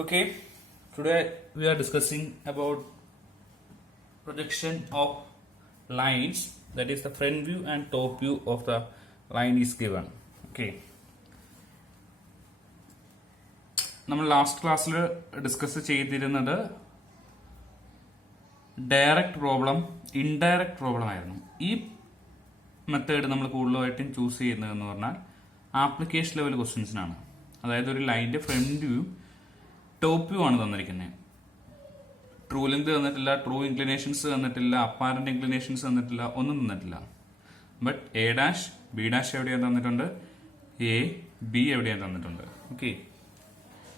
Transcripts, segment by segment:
Okay, today we are discussing about projection of lines, that is the front view and top view of the line is given. Okay. നമ്മൾ last ക്ലാസ്സിൽ discuss ചെയ്തിരുന്നത് direct problem, indirect problem ആയിരുന്നു. ഈ method നമ്മൾ കൂടുതലായിട്ടും choose ചെയ്യുന്നതെന്ന് പറഞ്ഞാൽ application level ക്വസ്റ്റ്യൻസിനാണ്. അതായത് ഒരു ലൈനിന്റെ ഫ്രണ്ട് വ്യൂ ടോപ്പ് വ്യൂ ആണ് തന്നിരിക്കുന്നത്. ട്രൂ ലെങ്ത് തന്നിട്ടില്ല, ട്രൂ ഇൻക്ലിനേഷൻസ് തന്നിട്ടില്ല, അപ്പാരന്റ് ഇൻക്ലിനേഷൻസ് തന്നിട്ടില്ല, ഒന്നും തന്നിട്ടില്ല. But A dash B dash എവിടെയാണ് തന്നിട്ടുണ്ട്, എ ബി എവിടെയാണ് തന്നിട്ടുണ്ട്. ഓക്കെ,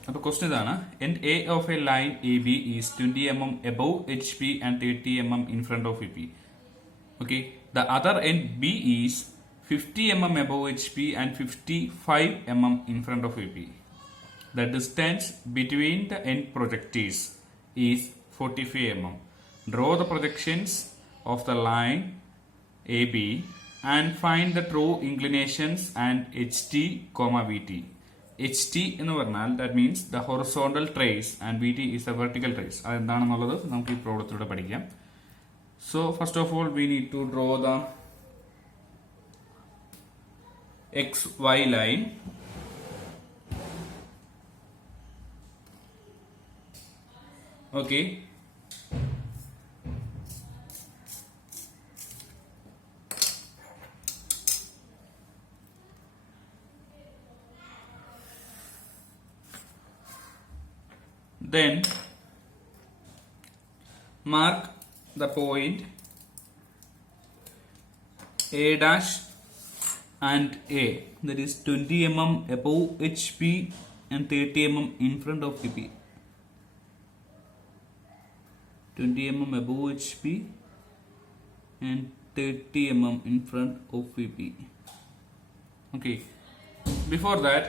അപ്പൊ ക്വസ്റ്റ്യൻ ഇതാണ്. End A of A line A B is 20 mm above HP and 30 mm in front of EP. Okay, the other end B is 50 mm above HP and 55 mm in front of EP. The distance between the end projectiles is 45 mm. Draw the projections of the line AB and find the true inclinations and HT, VT. HT എന്ന് പറഞ്ഞാൽ that means the horizontal trace and VT is the vertical trace. അതെന്താണെന്നുള്ളത് നമുക്ക് ഈ പ്രോബ്ലത്തിലൂടെ പഠിക്കാം. So first of all we need to draw the XY line. Okay. Then mark the point A dash and A, that is 20 mm above HP and 30 mm in front of EP. 20 mm above HP and 30 mm in front of EP. Okay, before that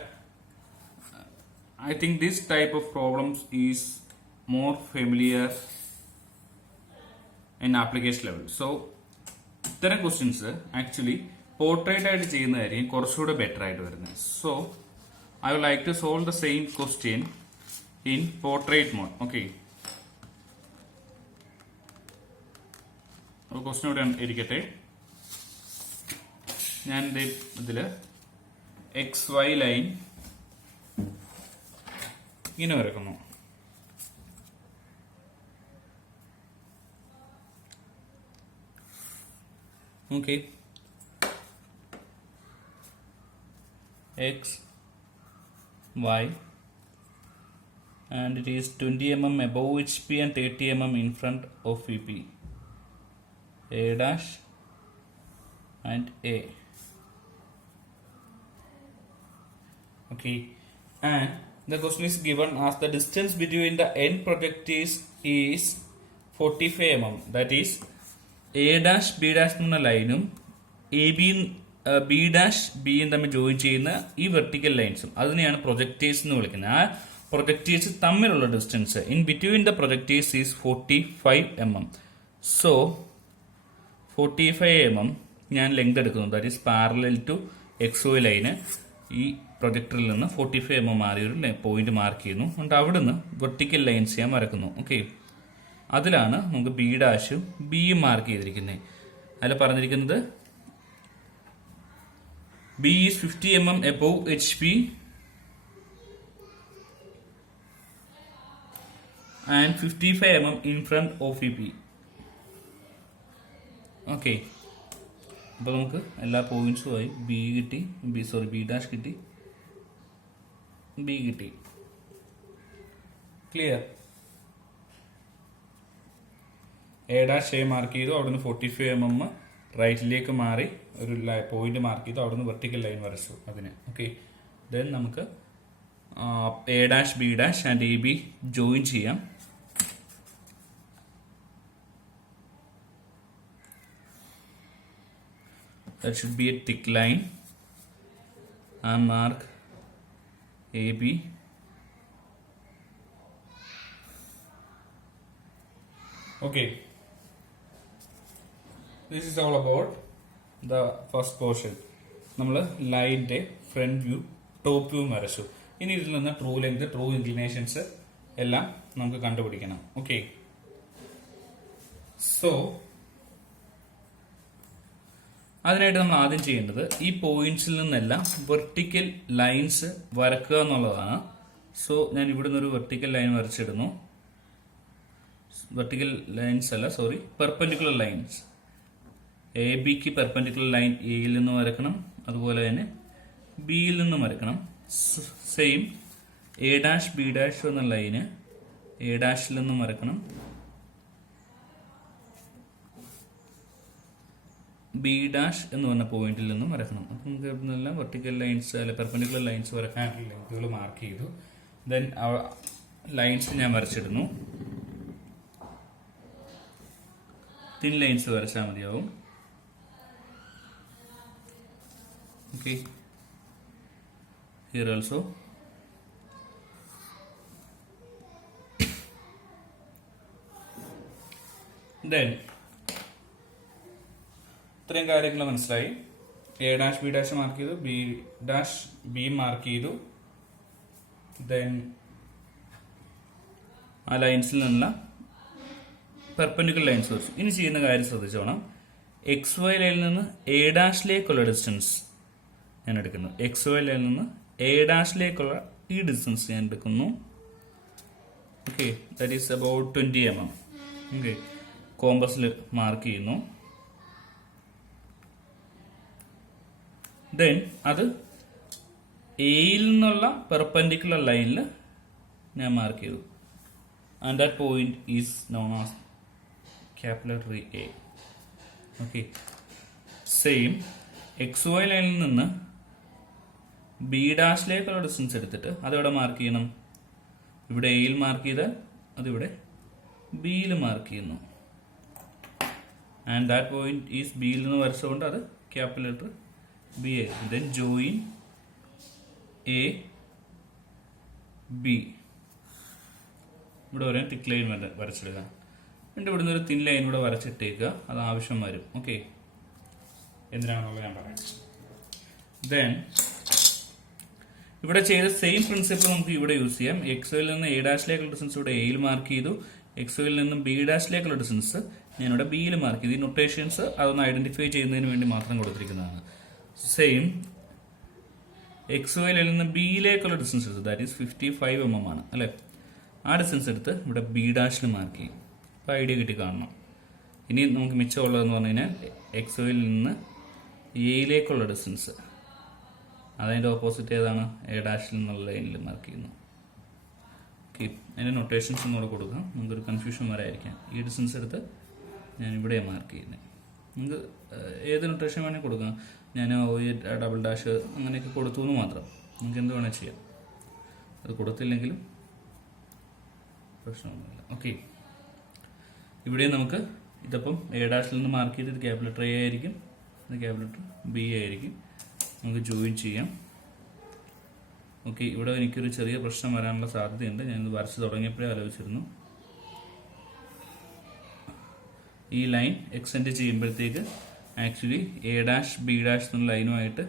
I think this type of problems is more familiar in application level. So ഇത്തരം questions actually portrait ആയിട്ട് ചെയ്യുന്നതായിരിക്കും കുറച്ചുകൂടെ better ആയിട്ട് വരുന്നത്. So I would like to solve the same question in portrait mode. Okay, question ഇവിടെ ഇരിക്കട്ടെ. ഞാൻ ഇതില് XY ലൈൻ ഇങ്ങനെ വരക്കുന്നു. Okay, X, Y, and it is 20 mm above HP and 30 mm in front of VP. A dash and A. Okay, and the question is given as the distance between the end projectiles is 45 mm. That is A dash B dash എന്ന ലൈനും A ബിയും B dash ബിയും തമ്മിൽ join ചെയ്യുന്ന ഈ vertical ലൈൻസും അതിനെയാണ് projectors എന്ന് വിളിക്കുന്നത്. ആ പ്രൊജക്ടേഴ്സ് തമ്മിലുള്ള distance in between the projectors is 45 mm. So 45 mm ഞാൻ ലെങ്ത് എടുക്കുന്നു. That is parallel to XY ലൈന്. ഈ പ്രൊജക്ടറിൽ നിന്ന് 45 mm മാറി ഒരു പോയിന്റ് മാർക്ക് ചെയ്യുന്നു. എന്നിട്ട് അവിടുന്ന് വെർട്ടിക്കൽ ലൈൻസ് ഞാൻ വരക്കുന്നു. ഓക്കെ, അതിലാണ് നമുക്ക് ബി ഡാഷും ബിയും മാർക്ക് ചെയ്തിരിക്കുന്നത്. അതിൽ പറഞ്ഞിരിക്കുന്നത് B is 50 mm above HP and 55 mm in front of EP. Okay, അപ്പൊ നമുക്ക് എല്ലാ പോയിന്റ്സും ആയി. ബി കിട്ടി, ബി ഡാഷ് കിട്ടി, ബി കിട്ടി. Clear? A dash A mark ചെയ്തു, അവിടുന്ന് 45 mm റൈറ്റിലേക്ക് മാറി ഒരു പോയിന്റ് മാർക്ക് ചെയ്തു, അവിടുന്ന് വെർട്ടിക്കൽ ലൈൻ വരച്ചു അതിന്. ഓക്കെ, ദെൻ നമുക്ക് A dash B dash and A B join ചെയ്യാം. That should be a thick line and mark AB. Okay, this is all about the first portion. നമ്മൾ ലൈനിന്റെ front view top view വരച്ചു. ഇനി ഇതിൽ നിന്ന് true length, true inclinations, എല്ലാം നമുക്ക് കണ്ടുപിടിക്കണം. ഓക്കെ, സോ അതിനായിട്ട് നമ്മൾ ആദ്യം ചെയ്യേണ്ടത് ഈ പോയിന്റ്സിൽ നിന്നെല്ലാം വെർട്ടിക്കൽ ലൈൻസ് വരക്കുക എന്നുള്ളതാണ്. സോ ഞാൻ ഇവിടുന്ന് ഒരു വെർട്ടിക്കൽ ലൈൻ വരച്ചിടുന്നു. വെർട്ടിക്കൽ ലൈൻസ് അല്ല, സോറി, പെർപെൻഡിക്കുലർ ലൈൻസ്. എ ബിക്ക് പെർപെൻഡിക്കുലർ ലൈൻ എയിൽ നിന്ന് വരക്കണം, അതുപോലെ തന്നെ ബിയിൽ നിന്നും വരക്കണം. Same A dash B dash എന്ന ലൈന് എ ഡാഷിൽ നിന്നും വരക്കണം, ബി ഡാഷ് എന്ന് പറഞ്ഞ പോയിന്റിൽ നിന്നും വരക്കണം. അപ്പം നമുക്ക് ഇവിടുന്നെല്ലാം വെർട്ടിക്കൽ ലൈൻസ് അല്ലെ പെർപെൻഡിക്കുലർ ലൈൻസ് വരക്കാനുള്ള ലെങ്തുകൾ മാർക്ക് ചെയ്തു. ദെൻ ലൈൻസ് ഞാൻ വരച്ചിടുന്നു. തിൻ ലൈൻസ് വരച്ചാൽ മതിയാവും. ഓക്കെ, ഹിയർ ഓൾസോ ദെൻ ഇത്രയും കാര്യങ്ങൾ മനസ്സിലായി. A dash B dash mark ചെയ്തു, ബി ഡാഷ് ബി മാർക്ക് ചെയ്തു. ദെൻ ആ ലൈൻസിൽ നിന്നുള്ള പെർപെൻഡിക്കുലർ ലൈൻസ് വരച്ചു. ഇനി ചെയ്യുന്ന കാര്യം ശ്രദ്ധിച്ചോണം. എക്സ് വൈ ലൈനിൽ നിന്ന് എ ഡാഷിലേക്കുള്ള ഡിസ്റ്റൻസ് ഞാൻ എടുക്കുന്നു. എക്സ് വൈ ലൈനിൽ നിന്ന് എ ഡാഷിലേക്കുള്ള ഈ ഡിസ്റ്റൻസ് ഞാൻ എടുക്കുന്നു. Okay, that is about 20 mm. Okay, കോമ്പസിൽ മാർക്ക് ചെയ്യുന്നു. ദെൻ അത് എയിൽ നിന്നുള്ള പെർപെൻഡിക്കുലർ ലൈനിൽ ഞാൻ മാർക്ക് ചെയ്തു. And that point is known as capital letter A. Okay, same X Y ലൈനിൽ നിന്ന് ബി ഡാഷിലേക്കുള്ള ഡിസ്റ്റൻസ് എടുത്തിട്ട് അതെവിടെ മാർക്ക് ചെയ്യണം? ഇവിടെ എയിൽ മാർക്ക് ചെയ്താൽ അതിവിടെ ബിയിൽ മാർക്ക് ചെയ്യുന്നു. ആൻഡ് ദാറ്റ് പോയിന്റ് ഈസ് ബിയിൽ നിന്ന് വരച്ചുകൊണ്ട് അത് ക്യാപിറ്റൽ ലെറ്റർ ബി ആയിരിക്കും. Then join A B. ഇവിടെ ഒരു തിക്ക് ലൈൻ വരച്ചിടുക. എന്നിട്ട് ഇവിടുന്ന് ഒരു തിൻ ലൈൻ ഇവിടെ വരച്ചിട്ടേക്കുക. അത് ആവശ്യം വരും. ഓക്കെ, എന്തിനാണെന്നുള്ളത് ഞാൻ പറയാം. ദെൻ ഇവിടെ ചെയ്ത സെയിം പ്രിൻസിപ്പിൾ നമുക്ക് ഇവിടെ യൂസ് ചെയ്യാം. എക്സ് വൈയിൽ നിന്ന് എ ഡാഷിലേക്കുള്ള ഡിസ്റ്റൻസ് ഇവിടെ എയിൽ മാർക്ക് ചെയ്തു. എക്സ് വൈയിൽ നിന്നും ബി ഡാഷിലേക്കുള്ള ഡിസ്റ്റൻസ് ഞാനിവിടെ ബിയിൽ മാർക്ക് ചെയ്തു. ഈ നൊട്ടേഷൻസ് അതൊന്ന് ഐഡന്റിഫൈ ചെയ്യുന്നതിന് വേണ്ടി മാത്രം കൊടുത്തിരിക്കുന്നതാണ്. സെയിം എക്സ് വൈയിൽ നിന്ന് ബിയിലേക്കുള്ള ഡിസ്റ്റൻസ് എടുത്ത്, ദാറ്റ് ഈസ് 55 mm ആണ് അല്ലെ. ആ ഡിസ്റ്റൻസ് എടുത്ത് ഇവിടെ ബി ഡാഷിൽ മാർക്ക് ചെയ്യും. അപ്പോൾ ഐഡിയ കിട്ടി കാണണം. ഇനി നമുക്ക് മിച്ചമുള്ളതെന്ന് പറഞ്ഞു കഴിഞ്ഞാൽ എക്സ് വൈയിൽ നിന്ന് എയിലേക്കുള്ള ഡിസ്റ്റൻസ്, അതിൻ്റെ ഓപ്പോസിറ്റ് ഏതാണ്? എ ഡാഷിൽ നിന്നുള്ള ലൈനിൽ മാർക്ക് ചെയ്യുന്നു. ഓക്കെ, അതിൻ്റെ നൊട്ടേഷൻസ് ഒന്നുകൂടെ കൊടുക്കാം, നമുക്കൊരു കൺഫ്യൂഷൻ വരായിരിക്കാം. ഈ ഡിസ്റ്റൻസ് എടുത്ത് ഞാൻ ഇവിടെ മാർക്ക് ചെയ്യുന്നത്. നമുക്ക് ഏത് നൊട്ടേഷൻ വേണമെങ്കിൽ കൊടുക്കാം. ഞാൻ ഡബിൾ ഡാഷ് അങ്ങനെയൊക്കെ കൊടുത്തു എന്ന് മാത്രം. നമുക്ക് എന്ത് വേണേൽ ചെയ്യാം. അത് കൊടുത്തില്ലെങ്കിലും പ്രശ്നമൊന്നുമില്ല. ഓക്കെ, ഇവിടെ നമുക്ക് ഇതിപ്പം എ ഡാഷിൽ നിന്ന് മാർക്ക് ചെയ്ത് ഇത് ക്യാപിറ്റൽ ലെറ്റർ എ ആയിരിക്കും, ഇത് ക്യാപിറ്റൽ ലെറ്റർ ബി ആയിരിക്കും. നമുക്ക് ജോയിൻ ചെയ്യാം. ഓക്കെ, ഇവിടെ എനിക്കൊരു ചെറിയ പ്രശ്നം വരാനുള്ള സാധ്യതയുണ്ട്. ഞാനിത് വരച്ച് തുടങ്ങിയപ്പോഴേ ആലോചിച്ചിരുന്നു. ഈ ലൈൻ എക്സ്റ്റെൻഡ് ചെയ്യുമ്പോഴത്തേക്ക് actually A dash B dash എന്നുള്ള ലൈനുമായിട്ട്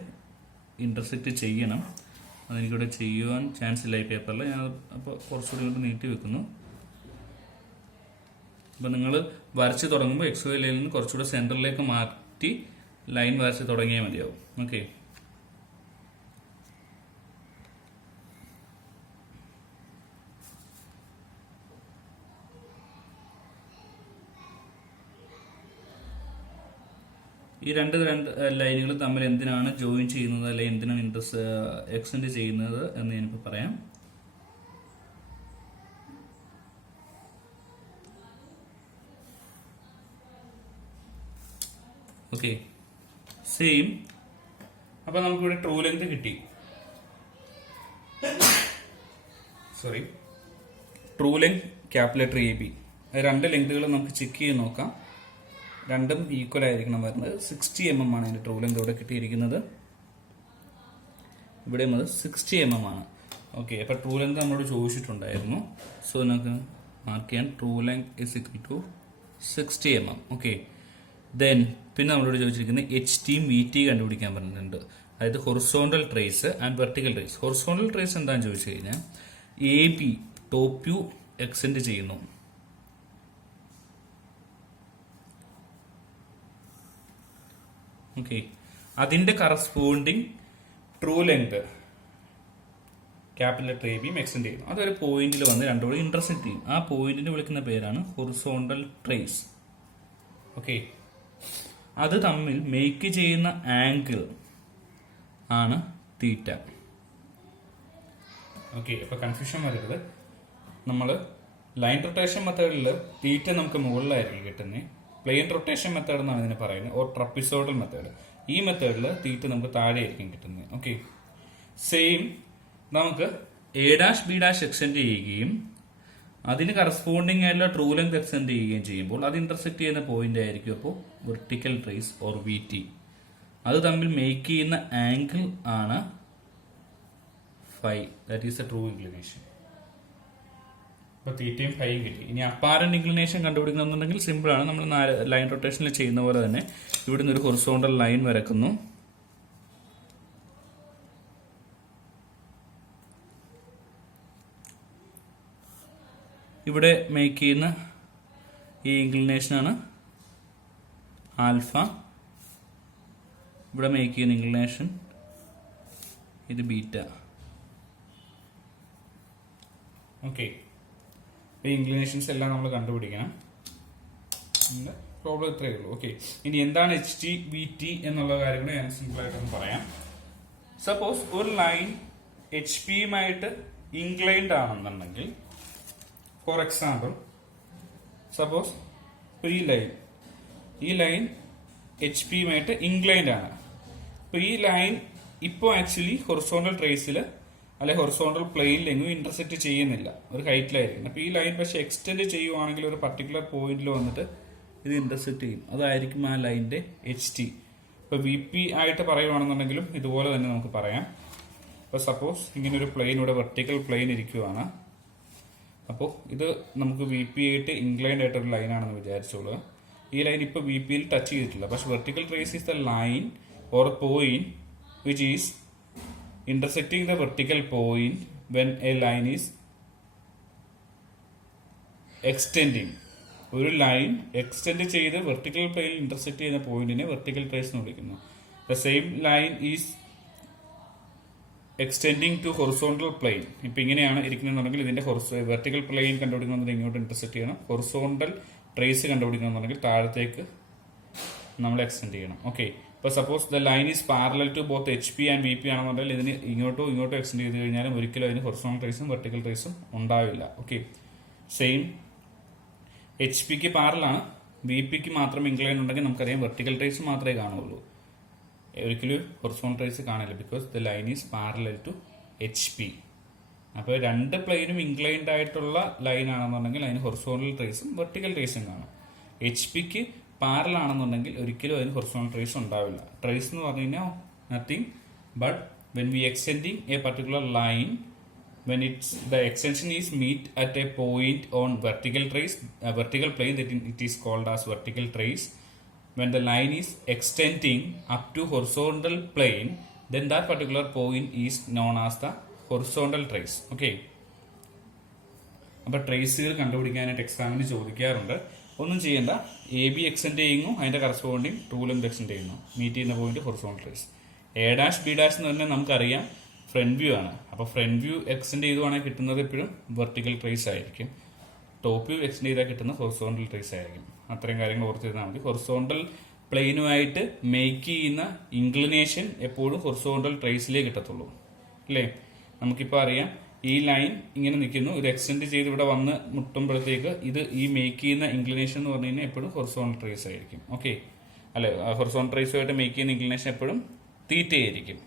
ഇന്റർസെക്റ്റ് ചെയ്യണം. അതെനിക്കിവിടെ ചെയ്യുവാൻ ചാൻസ് ഇല്ല ഈ പേപ്പറിൽ. ഞാൻ അപ്പോൾ കുറച്ചുകൂടി കൊണ്ട് നീട്ടി വെക്കുന്നു. അപ്പോൾ നിങ്ങൾ വരച്ച് തുടങ്ങുമ്പോൾ എക്സ് വൈ ലൈനിൽ നിന്ന് കുറച്ചുകൂടെ സെൻറ്ററിലേക്ക് മാറ്റി ലൈൻ വരച്ച് തുടങ്ങിയാൽ മതിയാവും. ഓക്കെ, ഈ രണ്ട് ലൈനുകൾ തമ്മിൽ എന്തിനാണ് ജോയിൻ ചെയ്യുന്നത്, അല്ലെങ്കിൽ എന്തിനാണ് എക്സ്റ്റെൻഡ് ചെയ്യുന്നത് എന്ന് ഞാനിപ്പോൾ പറയാം. Okay, same. അപ്പൊ നമുക്കിവിടെ ട്രൂ ലെങ്ത് കിട്ടി. Sorry, true length capital letter A B. രണ്ട് ലെങ്തുകൾ നമുക്ക് ചെക്ക് ചെയ്ത് നോക്കാം. രണ്ടും ഈക്വൽ ആയിരിക്കണം വരുന്നത്. 60 mm ആണ് അതിന്റെ ട്രൂ ലെങ്ത് ഇവിടെ കിട്ടിയിരിക്കുന്നത്. ഇവിടെ അത് 60 mm ആണ്. ഓക്കെ, അപ്പൊ ട്രൂ ലെങ്ത് നമ്മളോട് ചോദിച്ചിട്ടുണ്ടായിരുന്നു. സോ നമുക്ക് മാർക്ക് ചെയ്യാൻ true length is equal to 60 mm. Okay, then പിന്നെ നമ്മളോട് ചോദിച്ചിരിക്കുന്നത് എച്ച് ടിയും വി ടി കണ്ടുപിടിക്കാൻ പറഞ്ഞിട്ടുണ്ട്. അതായത് horizontal trace and vertical trace. Horizontal trace എന്താണെന്ന് ചോദിച്ചു കഴിഞ്ഞാൽ A B top view extend ചെയ്യുന്നു. ഓക്കെ, അതിന്റെ corresponding true length capital letter A ബിയും എക്സ്റ്റെൻഡ് ചെയ്യുന്നു. അതൊരു പോയിന്റിൽ വന്ന് രണ്ടുകൂടി ഇന്റർസെക്ട് ചെയ്യും. ആ പോയിന്റിന് വിളിക്കുന്ന പേരാണ് ഹൊറിസോണ്ടൽ ട്രേസ്. ഓക്കെ, അത് തമ്മിൽ മേക്ക് ചെയ്യുന്ന ആംഗിൾ ആണ് തീറ്റ. ഓക്കെ, അപ്പൊ കൺഫ്യൂഷൻ വരരുത്. നമ്മൾ ലൈൻ റൊട്ടേഷൻ മെത്തേഡിൽ തീറ്റ നമുക്ക് മുകളിലായിരിക്കും കിട്ടുന്നത്. പ്ലെയിൻ റൊട്ടേഷൻ മെത്തേഡ് എന്നാണ് ഇതിനെ പറയുന്നത്, ഓർ ട്രപ്പിസോഡൽ മെത്തേഡ്. ഈ മെത്തേഡിൽ തീറ്റ നമുക്ക് താഴെയായിരിക്കും കിട്ടുന്നത്. ഓക്കെ, സെയിം നമുക്ക് A dash B dash extend ചെയ്യുകയും അതിന് കറസ്പോണ്ടിങ് ആയിട്ടുള്ള ട്രൂ ലെങ്ത് എക്സ്റ്റെൻഡ് ചെയ്യുകയും ചെയ്യുമ്പോൾ അത് ഇന്റർസെക്ട് ചെയ്യുന്ന പോയിന്റ് ആയിരിക്കും അപ്പോൾ vertical trace or V T. അത് തമ്മിൽ മേക്ക് ചെയ്യുന്ന ആംഗിൾ ആണ് phi. That is a true inclination. അപ്പൊ തീറ്റയും ഫൈയും കിട്ടി. ഇനി അപ്പാരന്റ് ഇൻക്ലിനേഷൻ കണ്ടുപിടിക്കണമെന്നുണ്ടെങ്കിൽ സിമ്പിൾ ആണ്. നമ്മൾ ലൈൻ റൊട്ടേഷനിൽ ചെയ്യുന്ന പോലെ തന്നെ ഇവിടുന്ന് ഒരു ഹൊറിസോണ്ടൽ ലൈൻ വരക്കുന്നു. ഇവിടെ മേക്ക് ചെയ്യുന്ന ഈ ഇൻക്ലിനേഷനാണ് ആൽഫ. ഇവിടെ മേക്ക് ചെയ്യുന്ന ഇൻക്ലിനേഷൻ ഇത് ബീറ്റ. ഓക്കെ, ഈ ഇൻക്ലിനേഷൻസ് എല്ലാം നമ്മൾ കണ്ടുപിടിക്കണം. പ്രോബ്ലം ഇത്രയേ ഉള്ളൂ. ഓക്കെ, ഇനി എന്താണ് എച്ച് ടി വി ടി എന്നുള്ള കാര്യങ്ങൾ ഞാൻ സിമ്പിൾ ആയിട്ടൊന്ന് പറയാം. സപ്പോസ് ഒരു ലൈൻ എച്ച് പിയുമായിട്ട് ഇൻക്ലൈൻഡ് ആണെന്നുണ്ടെങ്കിൽ, ഫോർ എക്സാമ്പിൾ സപ്പോസ് ഈ ലൈൻ എച്ച് പിയുമായിട്ട് ഇൻക്ലൈൻഡ് ആണ്. അപ്പൊ ഈ ലൈൻ ഇപ്പോൾ ആക്ച്വലി ഹൊറിസോണ്ടൽ ട്രേസിൽ അല്ലെ ഹൊറിസോണ്ടൽ പ്ലെയിനിലെങ്ങും ഇന്റർസെക്ട് ചെയ്യുന്നില്ല, ഒരു ഹൈറ്റിലായിരിക്കും. അപ്പൊ ഈ ലൈൻ പക്ഷെ എക്സ്റ്റെൻഡ് ചെയ്യുവാണെങ്കിൽ ഒരു പർട്ടിക്കുലർ പോയിന്റിൽ വന്നിട്ട് ഇത് ഇന്റർസെക്ട് ചെയ്യും. അതായിരിക്കും ആ ലൈനിന്റെ എച്ച് ടി. ഇപ്പൊ വി പി ആയിട്ട് പറയുവാണെന്നുണ്ടെങ്കിലും ഇതുപോലെ തന്നെ നമുക്ക് പറയാം. ഇപ്പൊ സപ്പോസ് ഇങ്ങനെ ഒരു പ്ലെയിൻ, ഇവിടെ വെർട്ടിക്കൽ പ്ലെയിൻ ഇരിക്കുവാണ്. അപ്പോൾ ഇത് നമുക്ക് വി പി ആയിട്ട് ഇൻക്ലൈൻഡ് ആയിട്ടൊരു ലൈനാണെന്ന് വിചാരിച്ചോളൂ. ഈ ലൈൻ ഇപ്പൊ വി പിയിൽ ടച്ച് ചെയ്തിട്ടില്ല. പക്ഷെ vertical trace is the line or point which is intersecting the vertical point when a line is extending. ഒരു ലൈൻ എക്സ്റ്റെൻഡ് ചെയ്ത് വെർട്ടിക്കൽ പ്ലെയിനിൽ ഇന്റർസെക്ട് ചെയ്യുന്ന പോയിന്റിനെ വെർട്ടിക്കൽ ട്രേസ് എന്ന് വിളിക്കുന്നു. The same line is extending to horizontal plane. ഇപ്പൊ ഇങ്ങനെയാണ് ഇരിക്കുന്നുണ്ടെങ്കിൽ ഇതിന്റെ വെർട്ടിക്കൽ പ്ലെയിൻ കണ്ടുപിടിക്കണമെന്നുണ്ടെങ്കിൽ ഇങ്ങോട്ട് ഇന്റർസെക്ട് ചെയ്യണം. ഹൊറിസോണ്ടൽ ട്രേസ് കണ്ടുപിടിക്കണമെന്നുണ്ടെങ്കിൽ താഴത്തേക്ക് നമ്മൾ എക്സ്റ്റെൻഡ് ചെയ്യണം. ഓക്കെ, ഇപ്പൊ suppose the line is parallel to both H P and V P ആണെന്നുണ്ടെങ്കിൽ ഇതിന് ഇങ്ങോട്ടോ എക്സ്റ്റെൻഡ് ചെയ്ത് കഴിഞ്ഞാലും ഒരിക്കലും അതിന് ഹൊറിസോണ്ടൽ ട്രേസും വെർട്ടിക്കൽ ട്രേസും ഉണ്ടാവില്ല. ഓക്കെ, സെയിം എച്ച് പിക്ക് പാരലാണ്, വി പിക്ക് മാത്രം ഇൻക്ലൈൻ ഉണ്ടെങ്കിൽ നമുക്കറിയാം വെർട്ടിക്കൽ ട്രേസ് മാത്രമേ കാണുള്ളൂ, ഒരിക്കലും ഹൊറിസോണ്ടൽ ട്രേസ് കാണില്ല. Because the line is parallel to H P. അപ്പോൾ രണ്ട് പ്ലെയിനും ഇൻക്ലൈൻഡ് ആയിട്ടുള്ള ലൈൻ ആണെന്നുണ്ടെങ്കിൽ അതിന് ഹൊറിസോണ്ടൽ ട്രേസും വെർട്ടിക്കൽ ട്രേസും കാണും. എച്ച് പിക്ക് പാരൽ ആണെന്നുണ്ടെങ്കിൽ ഒരിക്കലും അതിന് ഹൊറിസോണ്ടൽ ട്രേസ് ഉണ്ടാവില്ല. ട്രേസ് എന്ന് പറഞ്ഞു കഴിഞ്ഞാൽ nothing but when we extending A particular line, when the extension is meet at a point on vertical plane, that it is called as vertical trace. When the line is extending up to horizontal plane, then that particular point is known as the horizontal trace. Okay, അപ്പൊ ട്രേസുകൾ കണ്ടുപിടിക്കാനായിട്ട് എക്സാമിന് ചോദിക്കാറുണ്ട്. ഒന്നും ചെയ്യേണ്ട, A be extend ചെയ്യുന്നു, അതിന്റെ corresponding true length extend ചെയ്യുന്നു, meet ചെയ്യുന്ന point horizontal trace. A dash B dash എന്ന് പറഞ്ഞാൽ നമുക്കറിയാം ഫ്രണ്ട് വ്യൂ ആണ്. അപ്പൊ ഫ്രണ്ട് വ്യൂ എക്സ്റ്റെൻഡ് ചെയ്തുവാണെങ്കിൽ കിട്ടുന്നത് എപ്പോഴും വെർട്ടിക്കൽ ട്രേസ് ആയിരിക്കും. ടോപ്പ് വ്യൂ എക്സ്റ്റെൻഡ് ചെയ്താൽ കിട്ടുന്ന ഹൊറിസോണ്ടൽ ട്രേസ് ആയിരിക്കും. അത്രയും കാര്യങ്ങൾ ഓർത്തിരുന്നാൽ മതി. ഹൊറിസോണ്ടൽ പ്ലെയിനുമായിട്ട് മേക്ക് ചെയ്യുന്ന ഇൻക്ലിനേഷൻ എപ്പോഴും ഹൊറിസോണ്ടൽ ട്രേസിലേ കിട്ടത്തുള്ളൂ, അല്ലേ? നമുക്കിപ്പോൾ അറിയാം ഈ ലൈൻ ഇങ്ങനെ നിൽക്കുന്നു, ഇത് എക്സ്റ്റെൻഡ് ചെയ്ത് ഇവിടെ വന്ന് മുട്ടുമ്പോഴത്തേക്ക് ഇത് ഈ മേക്ക് ചെയ്യുന്ന ഇൻക്ലിനേഷൻ എന്ന് പറഞ്ഞു കഴിഞ്ഞാൽ എപ്പോഴും ഹൊറിസോണ്ടൽ ട്രേസ് ആയിരിക്കും. ഓക്കെ, അല്ലെ? ഹൊറിസോണ്ടൽ ട്രേസുമായിട്ട് മേക്ക് ചെയ്യുന്ന ഇൻക്ലിനേഷൻ എപ്പോഴും തീറ്റയായിരിക്കും.